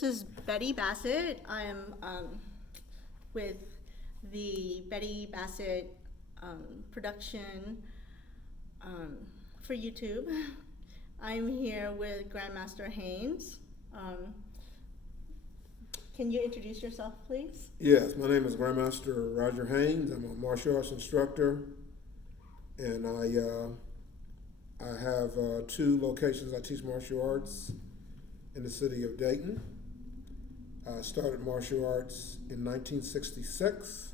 This is Betty Bassett. I'm with the Betty Bassett production um, for YouTube. I'm here with Grandmaster Haines. Um, can you introduce yourself, please? Yes, my name is Grandmaster Roger Haines. I'm a martial arts instructor, and I have two locations. I teach martial arts in the city of Dayton. I started martial arts in 1966.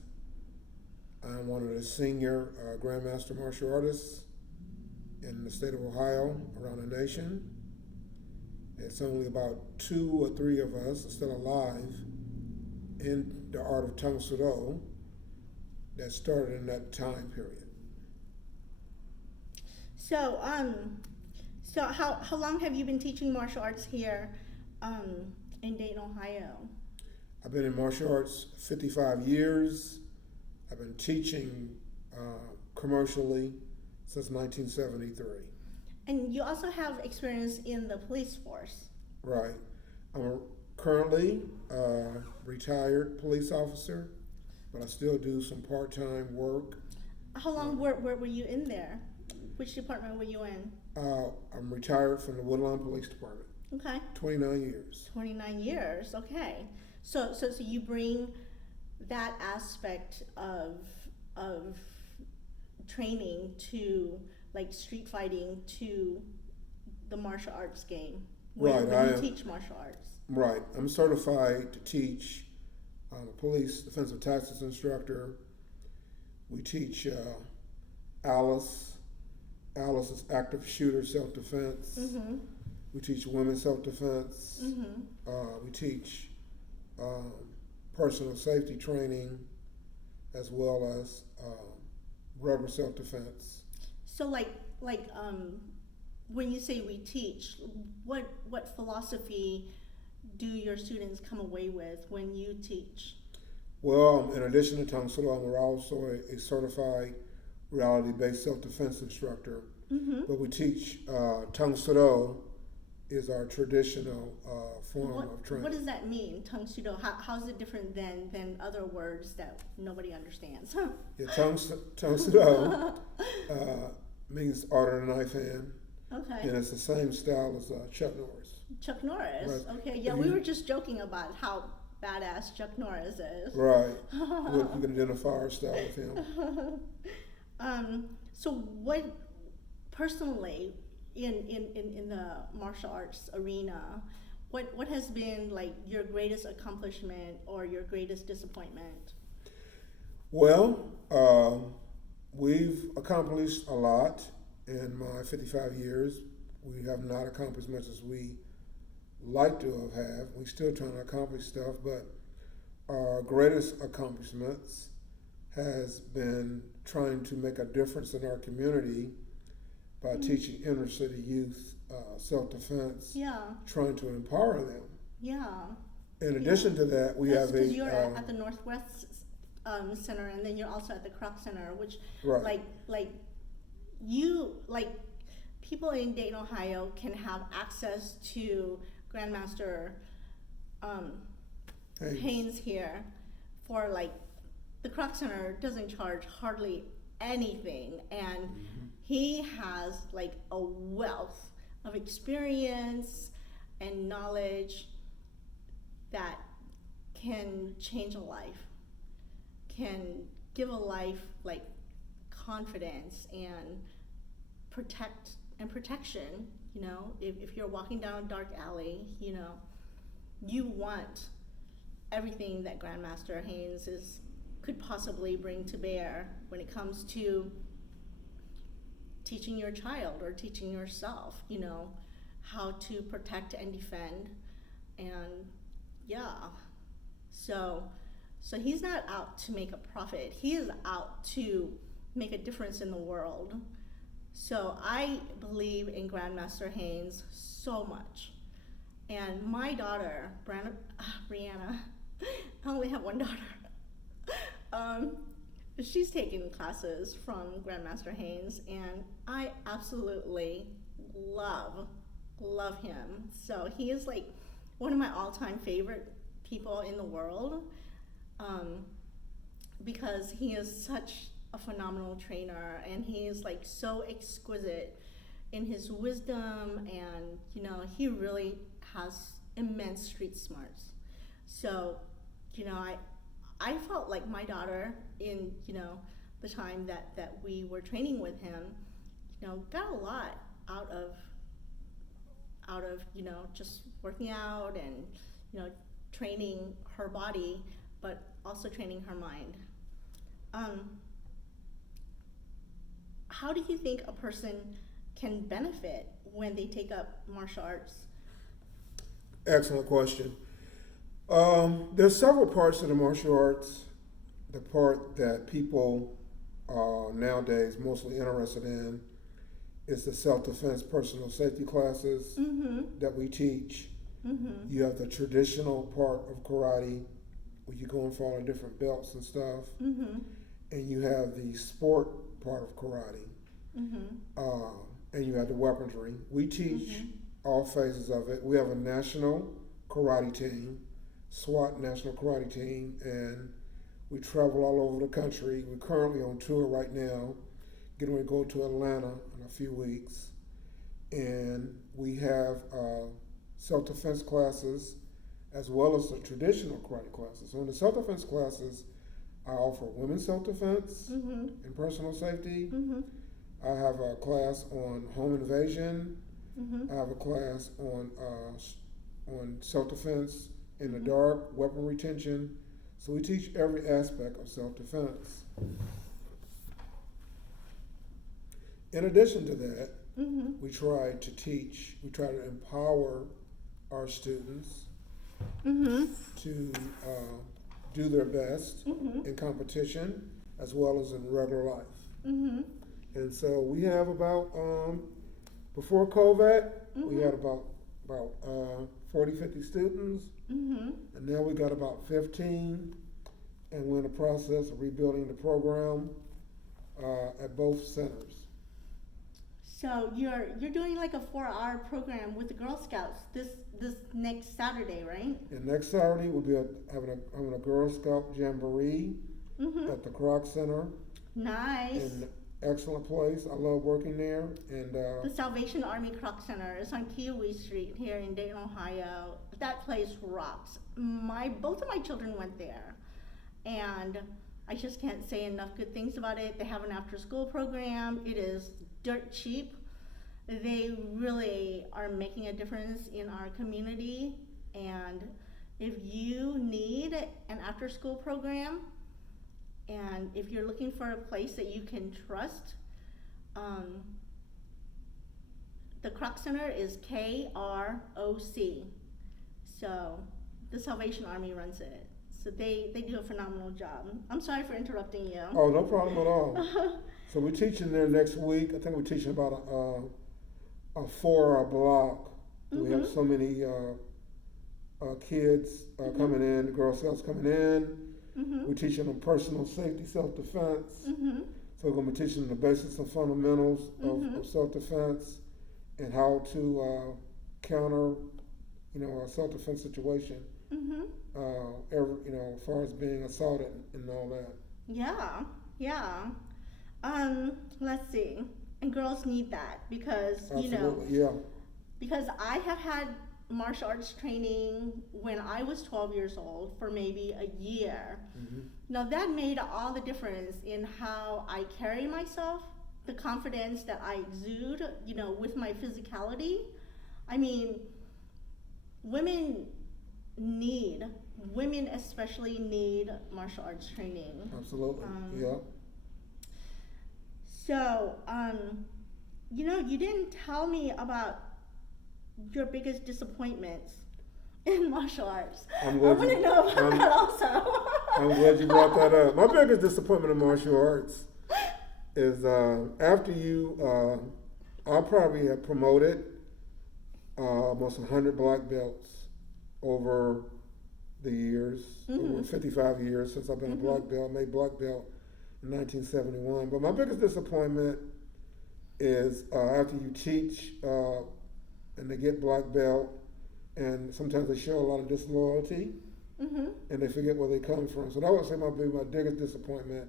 I'm one of the senior Grandmaster martial artists in the state of Ohio, around the nation. It's only about 2 or 3 of us are still alive in the art of Tang Soo Do that started in that time period. So, how long have you been teaching martial arts here in Dayton, Ohio? I've been in martial arts 55 years. I've been teaching commercially since 1973. And you also have experience in the police force. Right. I'm currently a retired police officer, but I still do some part-time work. How long were you in there? Which department were you in? I'm retired from the Woodlawn Police Department. Okay. 29 years. 29 years. Okay. So you bring that aspect of training to like street fighting to the martial arts game. When you teach martial arts. Right. I'm certified to teach. I'm a police defensive tactics instructor. We teach Alice. Alice is active shooter self-defense. Mm-hmm. We teach women's self-defense. Mm-hmm. We teach personal safety training as well as rubber self-defense. So when you say we teach, what philosophy do your students come away with when you teach? Well, in addition to Tang Soo Do, I'm also a certified reality-based self-defense instructor. Mm-hmm. But we teach Tang Soo Do is our traditional form of training. What does that mean, Tang Soo Do? How is it different than other words that nobody understands? Yeah, Tang Soo Do means art of the knife hand. Okay. And it's the same style as Chuck Norris. Chuck Norris. Right. Okay. Yeah, we were just joking about how badass Chuck Norris is. Right. You can identify our style with him. So what, personally, in the martial arts arena, what has been like your greatest accomplishment or your greatest disappointment? Well, we've accomplished a lot in my 55 years. We have not accomplished much as we like to have. We're still trying to accomplish stuff, but our greatest accomplishments has been trying to make a difference in our community by teaching inner city youth self-defense, trying to empower them. Yeah. In addition to that, we have a... You're at the Northwest Center, and then you're also at the Croc Center, which right. People in Dayton, Ohio can have access to Grandmaster Haines here for the Croc Center doesn't charge hardly anything, and he has a wealth of experience and knowledge that can change a life, can give a life confidence and protection. You know, if you're walking down a dark alley, you want everything that Grandmaster Haines could possibly bring to bear when it comes to teaching your child or teaching yourself, how to protect and defend. And so he's not out to make a profit. He is out to make a difference in the world. So I believe in Grandmaster Haines so much. And my daughter, Brianna, I only have one daughter. She's taken classes from Grandmaster Haines, and I absolutely love him. So he is one of my all-time favorite people in the world, um, because he is such a phenomenal trainer, and he is like so exquisite in his wisdom, and he really has immense street smarts. So, I felt like my daughter in the time that we were training with him, got a lot out of just working out and training her body, but also training her mind. Um, how do you think a person can benefit when they take up martial arts? Excellent question. There's several parts of the martial arts. The part that people are nowadays mostly interested in is the self-defense personal safety classes that we teach. You have the traditional part of karate, where you go and follow different belts and stuff. And you have the sport part of karate. And you have the weaponry. We teach all phases of it. We have a national karate team, SWAT national karate team, and we travel all over the country. We're currently on tour right now, getting ready to go to Atlanta in a few weeks. And we have self-defense classes as well as the traditional karate classes. So in the self-defense classes, I offer women's self-defense and personal safety. I have a class on home invasion. I have a class on self-defense in the dark, weapon retention. So we teach every aspect of self-defense. In addition to that, we try to empower our students to do their best in competition as well as in regular life. And so we have about, before COVID, we had about 40, 50 students, and now we got about 15, and we're in the process of rebuilding the program at both centers. So you're doing like a 4-hour program with the Girl Scouts this next Saturday, right? And next Saturday we'll be having a Girl Scout Jamboree at the Kroc Center. Nice. An excellent place. I love working there. And the Salvation Army Kroc Center is on Kiowee Street here in Dayton, Ohio. That place rocks. Both of my children went there, and I just can't say enough good things about it. They have an after-school program. It is dirt cheap. They really are making a difference in our community, and if you need an after-school program, and if you're looking for a place that you can trust, the Kroc Center is KROC. So the Salvation Army runs it. So they do a phenomenal job. I'm sorry for interrupting you. Oh, no problem at all. So we're teaching there next week. I think we're teaching about a 4-hour block. We have so many kids coming in, the Girl Scouts coming in. We're teaching them personal safety, self-defense. So we're going to be teaching them the basics and fundamentals of self-defense and how to counter, a self-defense situation. As far as being assaulted and all that. Yeah. Let's see. And girls need that because, Absolutely, because I have had martial arts training when I was 12 years old for maybe a year. Now that made all the difference in how I carry myself, the confidence that I exude, with my physicality. I mean, women especially need martial arts training. Absolutely, So, you didn't tell me about your biggest disappointments in martial arts. I want to know about that also. I'm glad you brought that up. My biggest disappointment in martial arts is after I probably have promoted almost 100 black belts over the years, over 55 years since I've been a black belt. I made black belt in 1971. But my biggest disappointment is after you teach and they get black belt, and sometimes they show a lot of disloyalty, Mm-hmm. and they forget where they come from. So that would say might be my biggest disappointment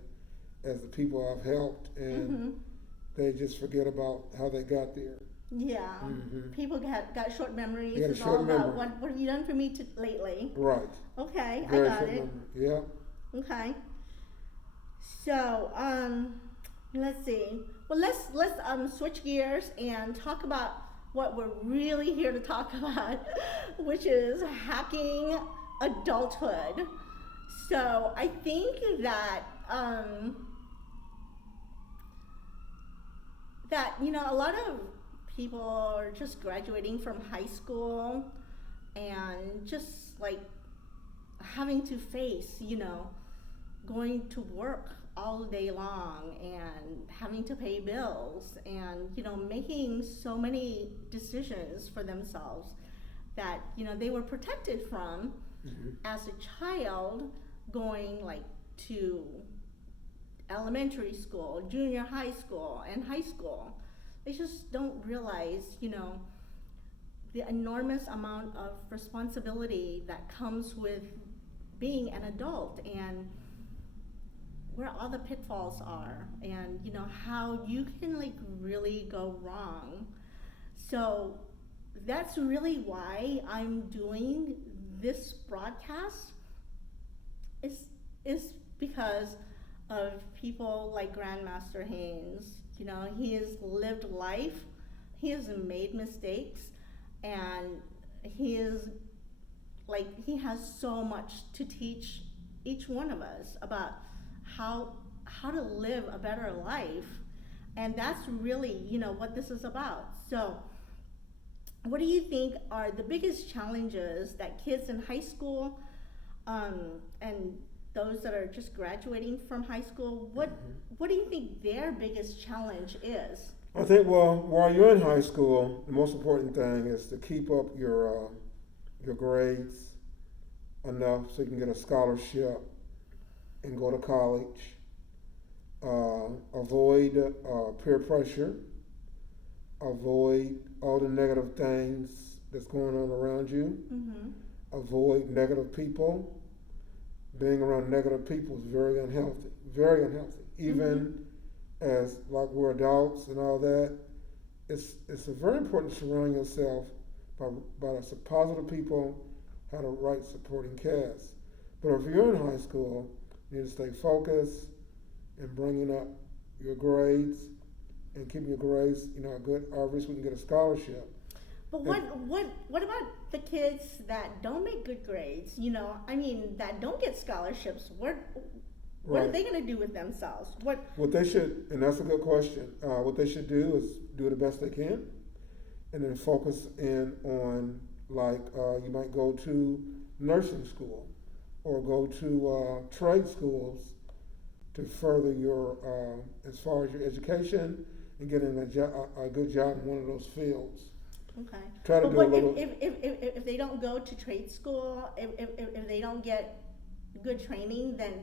as the people I've helped, and Mm-hmm. they just forget about how they got there. Yeah. Mhm. People got short memories. They got a It's short all about memory. what have you done for me lately? Right. Okay, Very I got short it. memory. Yeah. Okay. So, let's see. Well, let's switch gears and talk about what we're really here to talk about, which is hacking adulthood. So, I think that a lot of people are just graduating from high school and just like having to face, going to work all day long and having to pay bills and, making so many decisions for themselves that, they were protected from Mhm. as a child going like to elementary school, junior high school, and high school. They just don't realize, the enormous amount of responsibility that comes with being an adult and where all the pitfalls are and how you can like really go wrong. So that's really why I'm doing this broadcast is because of people like Grandmaster Haines. He has lived life, he has made mistakes, and he has so much to teach each one of us about how to live a better life. And that's really, what this is about. So what do you think are the biggest challenges that kids in high school and those that are just graduating from high school, what do you think their biggest challenge is? I think, well, while you're in high school, the most important thing is to keep up your grades enough so you can get a scholarship and go to college. Avoid peer pressure. Avoid all the negative things that's going on around you. Mm-hmm. Avoid negative people. Being around negative people is very unhealthy. Very unhealthy. Even as like we're adults and all that, it's very important to surround yourself by some positive people, have the right supporting cast. But if you're in high school, you need to stay focused and bringing up your grades and keeping your grades, a good average so we can get a scholarship. But what about the kids that don't make good grades? That don't get scholarships. What Right. are they going to do with themselves? What they should, and that's a good question. What they should do is do the best they can, and then focus in on you might go to nursing school or go to trade schools to further your as far as your education and getting a good job in one of those fields. Okay. Try to But do what a little. if they don't go to trade school, if they don't get good training, then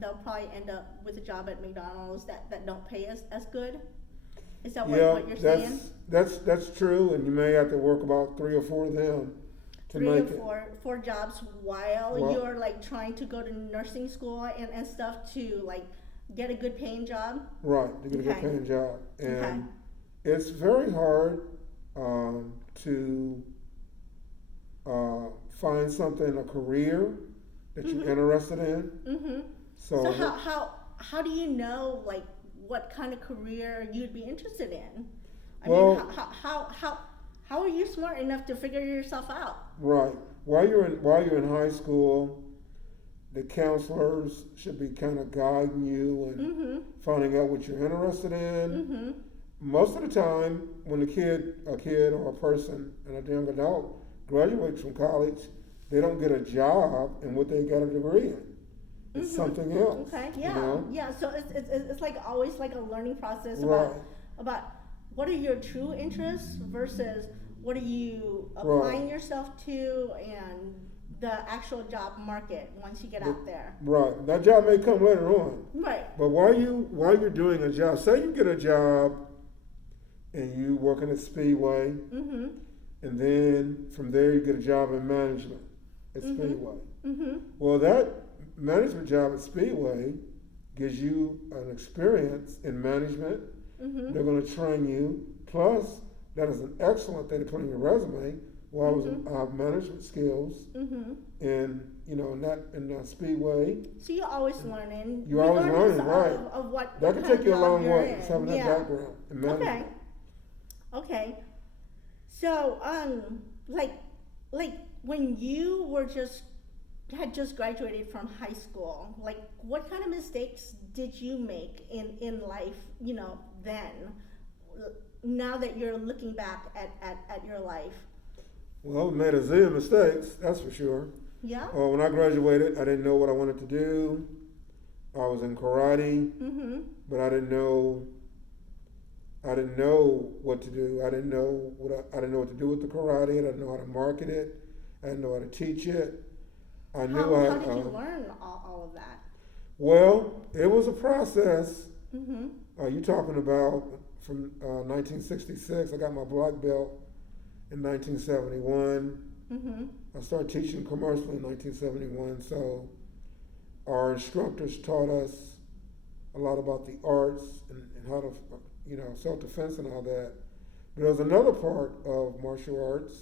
they'll probably end up with a job at McDonald's that don't pay as good? Is that what you're saying? That's true, and you may have to work about 3 or 4 of them to Three make or four jobs while Well- you're like trying to go to nursing school and stuff to like get a good paying job? right to get a good Okay. paying job, and Okay. it's very hard to find something, a career that you're interested in. Mm-hmm. So, So how do you know like what kind of career you'd be interested in? Well- how are you smart enough to figure yourself out? right, while you're in high school, the counselors should be kind of guiding you and Mm-hmm. finding out what you're interested in. Mm-hmm. Most of the time, when a kid or a person and a young adult graduates from college, they don't get a job in what they got a degree in. It's something else. Okay. you Yeah. know? Yeah. So it's like always like a learning process Right. about what are your true interests versus what are you applying yourself to and the actual job market once you get out there. Right. That job may come later on. Right. But while you're doing a job, say you get a job and you working at Speedway Mm-hmm. and then from there you get a job in management at Speedway. Mhm. Well, that management job at Speedway gives you an experience in management. Mhm. They're going to train you. Plus, that is an excellent thing to put on your resume. Well, I have management skills, Mhm. and in that Speedway. So you're always learning. You're always regardless learning, right? Of what That can kind take of you a job long you're way. in. Just having that Yeah. background in management. Okay. So, like when you were had just graduated from high school, like what kind of mistakes did you make in life, then, now that you're looking back at your life? Well, I made a zillion mistakes, that's for sure. Yeah? When I graduated, I didn't know what I wanted to do. I was in karate, Mm-hmm. but I didn't know what to do. I didn't know what to do with the karate. I didn't know how to market it. I didn't know how to teach it. How did you learn all of that? Well, it was a process. Mm-hmm. You talking about from 1966? I got my black belt in 1971. Mm-hmm. I started teaching commercially in 1971. So our instructors taught us a lot about the arts and how to, self-defense and all that. But there's another part of martial arts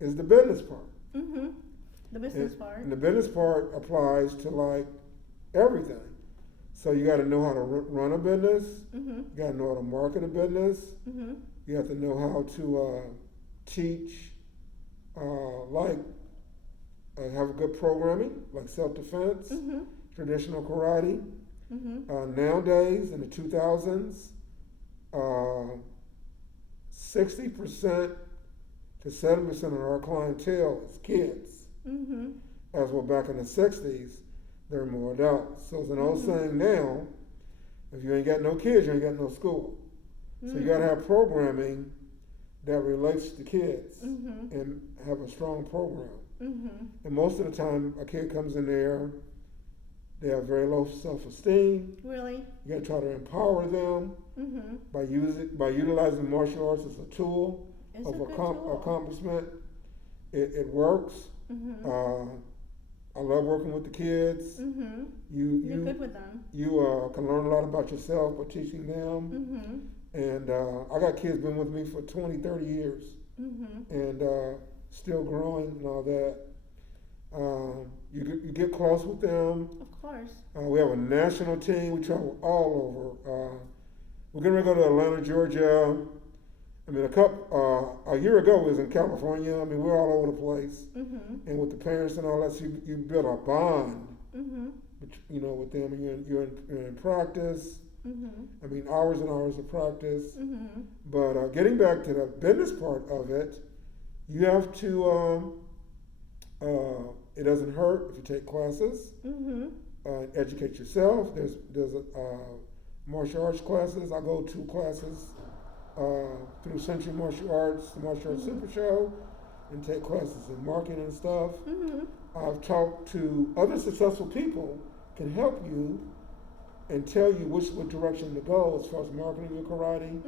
is the business part. Mm-hmm. The business part. And the business part applies to like everything. So you got to know how to run a business. Mm-hmm. You got to know how to market a business. Mm-hmm. You have to know how to teach, have good programming, like self-defense, Mm-hmm. traditional karate. Mm-hmm. Nowadays, in the 2000s, 60% to 70% of our clientele is kids. Mm-hmm. As well, back in the 60s, there were more adults. So it's an old saying now, if you ain't got no kids, you ain't got no school. So you got to have programming that relates to kids and have a strong program. And most of the time, a kid comes in there, they have very low self-esteem. Really? You got to try to empower them by utilizing martial arts as a tool It's of a good tool. accomplishment. It works. I love working with the kids. You're good with them. You can learn a lot about yourself by teaching them. And I got kids been with me for 20, 30 years. And still growing and all that. You get close with them. Of course. We have a national team. We travel all over. We're going to go to Atlanta, Georgia. I mean, a year ago we was in California. I mean, we're all over the place. And with the parents and all that, so you build a bond, with them. And you're in practice. I mean, hours and hours of practice. But getting back to the business part of it, you have to. It doesn't hurt if you take classes. Educate yourself. There's martial arts classes. I go to classes through Century Martial Arts, the Martial Arts Super Show, and take classes in marketing and stuff. I've talked to other successful people can help you and tell you what direction to go as far as marketing your karate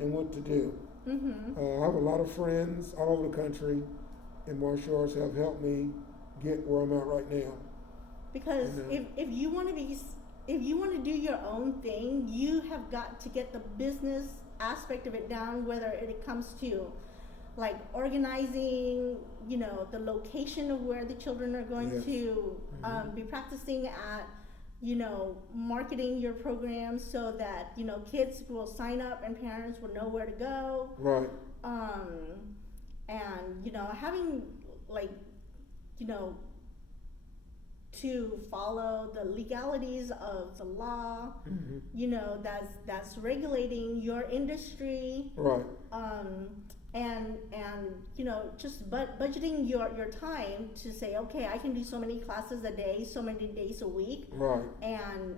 and what to do. I have a lot of friends all over the country in martial arts that have helped me get where I'm at right now. Because if you want to do your own thing, you have got to get the business aspect of it down, whether it comes to like organizing, the location of where the children are going to be practicing at, marketing your program so that, kids will sign up and parents will know where to go. Right. And, having to follow the legalities of the law, that's regulating your industry. Right. And just budgeting your time to say, okay, I can do so many classes a day, so many days a week. Right. And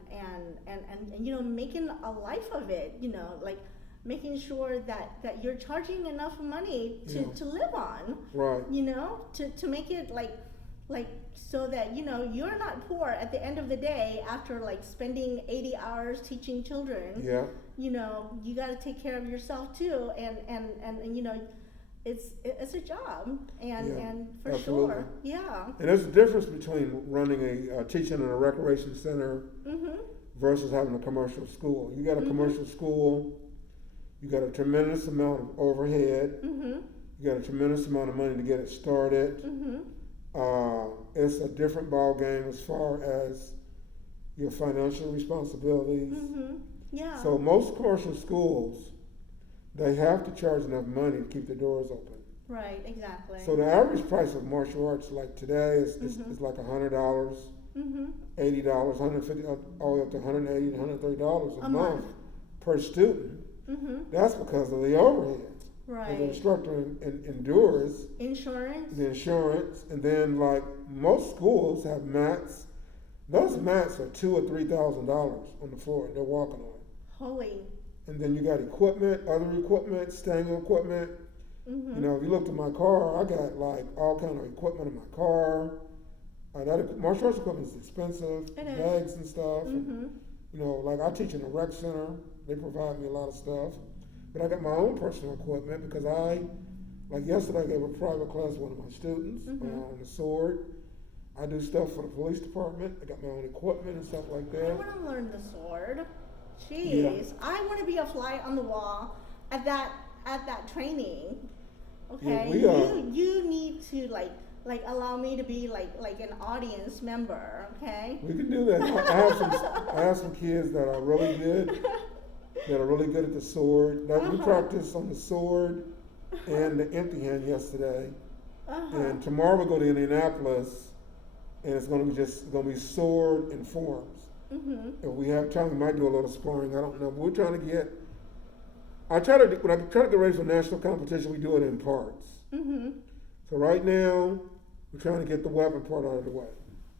making a life of it, like making sure that you're charging enough money to live on. Right. To make it like so that you're not poor at the end of the day after like spending 80 hours teaching children. Yeah. You got to take care of yourself too, and it's a job, and Yeah, and for absolutely. sure, yeah. And there's a difference between running teaching in a recreation center Mhm. versus having a commercial school. You got a Mhm. commercial school, you got a tremendous amount of overhead, Mhm. you got a tremendous amount of money to get it started. Mhm. It's a different ball game as far as your financial responsibilities. Mhm. Yeah. So most commercial schools, they have to charge enough money to keep the doors open. Right. Exactly. So the average price of martial arts, like today, Mhm. is like $100, Mhm. $80, $150, all the way up to $180, $130 a A month month. per student. Mhm. That's because of the overhead. And the Right. instructor endures Insurance. the insurance, and then like most schools have mats. Those mats are $2,000 or $3,000 on the floor they're walking on. Holy. And then you got equipment, other equipment, staying equipment. Mhm. You know, if you looked at my car, I got like all kind of equipment in my car. That martial arts equipment is expensive, It is. bags and stuff. And, Mhm. you know, like I teach in a rec center. They provide me a lot of stuff. But I got my own personal equipment because like yesterday, I gave a private class to one of my students on the sword. I do stuff for the police department. I got my own equipment and stuff like I that. want to learn the sword. Yeah. Jeez, I want to be a fly on the wall at that training. Okay, Yeah, we are. you need to like allow me to be like an audience member. Okay. We can do that. I have some kids that are really good, at the sword. Like we practiced on the sword and the empty hand yesterday. And tomorrow we go to Indianapolis, and it's going to be sword and forms. Mhm. If we have time, we might do a little sparring. I don't know, but we're trying to get. When I try to get ready for national competition, we do it in parts. Mhm. So right now, we're trying to get the weapon part out of the way.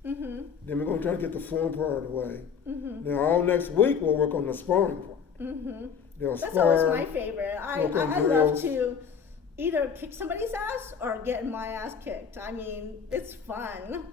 Mhm. Then we're going to try to get the form part out of the way. Mhm. Now, all next week, we'll work on the sparring part. Mhm. They'll That's spar. always my favorite. work on I love drills. to either kick somebody's ass or get my ass kicked. I mean, it's fun.